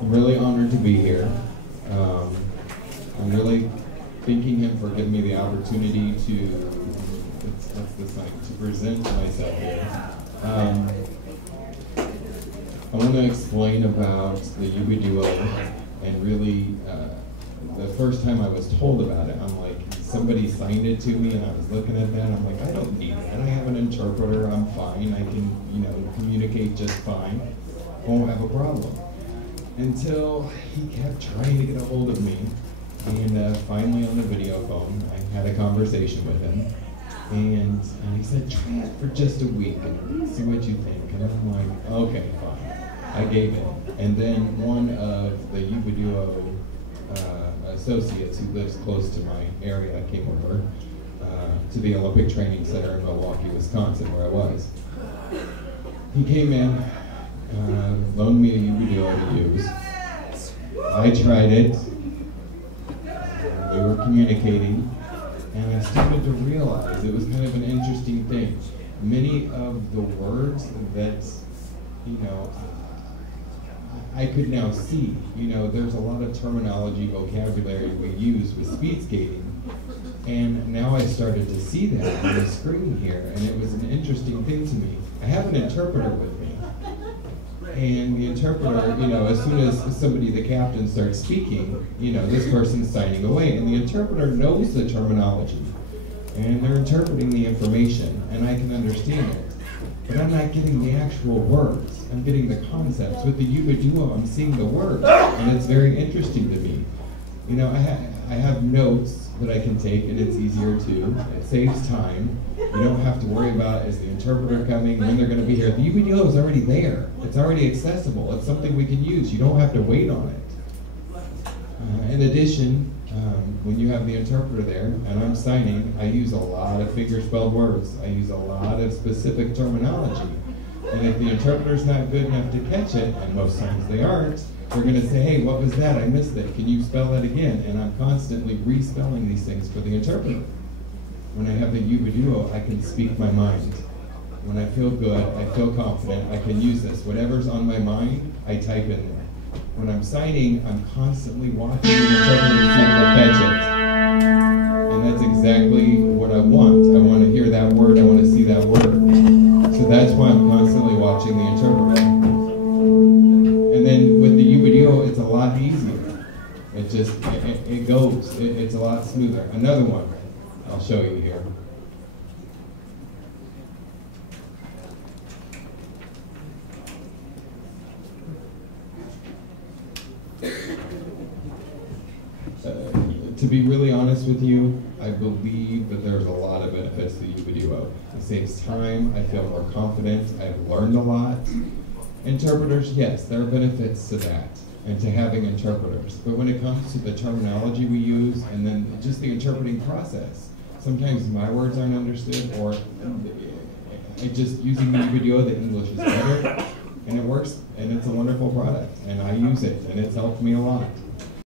I'm really honored to be here. I'm really thanking him for giving me the opportunity to, what's the sign, to present myself here. I want to explain about the UbiDuo, and really, the first time I was told about it, I'm like, somebody signed it to me, and I was looking at that, and I'm like, I don't need that. I have an interpreter, I'm fine. I can, communicate just fine. Won't have a problem. Until he kept trying to get a hold of me, and finally on the Videophone, I had a conversation with him, and he said, try it for just a week and see what you think. And I'm like, okay, fine. I gave it. And then one of the UbiDuo associates who lives close to my area came over to the Olympic Training Center in Milwaukee, Wisconsin, where I was. He came in, loaned me a UbiDuo to use. I tried it. We were communicating, and I started to realize it was kind of an interesting thing. Many of the words that, I could now see. There's a lot of terminology, vocabulary we use with speed skating, and now I started to see that on the screen here, and it was an interesting thing to me. I have an interpreter with me, and the interpreter, as soon as somebody, the captain, starts speaking, this person's signing away, and the interpreter knows the terminology, and they're interpreting the information, and I can understand it. But I'm not getting the actual words. I'm getting the concepts. With the UbiDuo, I'm seeing the words, and it's very interesting to me. I have notes that I can take, and it's easier too. It saves time. You don't have to worry about, is the interpreter coming, when they're going to be here. The UbiDuo is already there. It's already accessible. It's something we can use. You don't have to wait on it. In addition, when you have the interpreter there, and I'm signing, I use a lot of finger-spelled words. I use a lot of specific terminology. And if the interpreter's not good enough to catch it, and most times they aren't, they're going to say, hey, what was that? I missed it. Can you spell that again? And I'm constantly respelling these things for the interpreter. When I have the UbiDuo, I can speak my mind. When I feel good, I feel confident, I can use this. Whatever's on my mind, I type in there. When I'm signing, I'm constantly watching the interpreter to see if they catch it. And that's exactly what I want. I want to hear that word, I want to see that word. So that's why I'm constantly watching the interpreter. And then with the UbiDuo, it's a lot easier. It just, it goes. It's a lot smoother. Another one, I'll show you here. To be really honest with you, I believe that there's a lot of benefits to UbiDuo. It saves time, I feel more confident, I've learned a lot. Interpreters, yes, there are benefits to that, and to having interpreters. But when it comes to the terminology we use, and then just the interpreting process, sometimes my words aren't understood, or just using the UbiDuo, the English is better, and it works, and it's a wonderful product, and I use it, and it's helped me a lot.